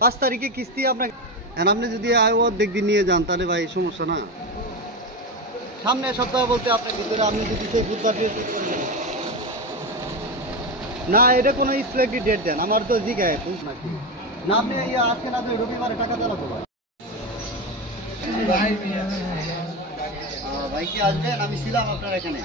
পাঁচ তারিখে কিস্তি আপনাকে আপনি যদি অর্ধেক দিন নিয়ে যান তাহলে ভাই সমস্যা না। সামনে সপ্তাহ বলতে আপনার ভিতরে আপনি যদি সেই বুধবার না, এটা কোনো স্পেক্টি ডেট দেন আমার তো জিগায় নাকি না, আপনি আজকে না রবিবারে টাকা চালাতে ভাই ভাই কি আসবেন? আমি ছিলাম আপনার এখানে।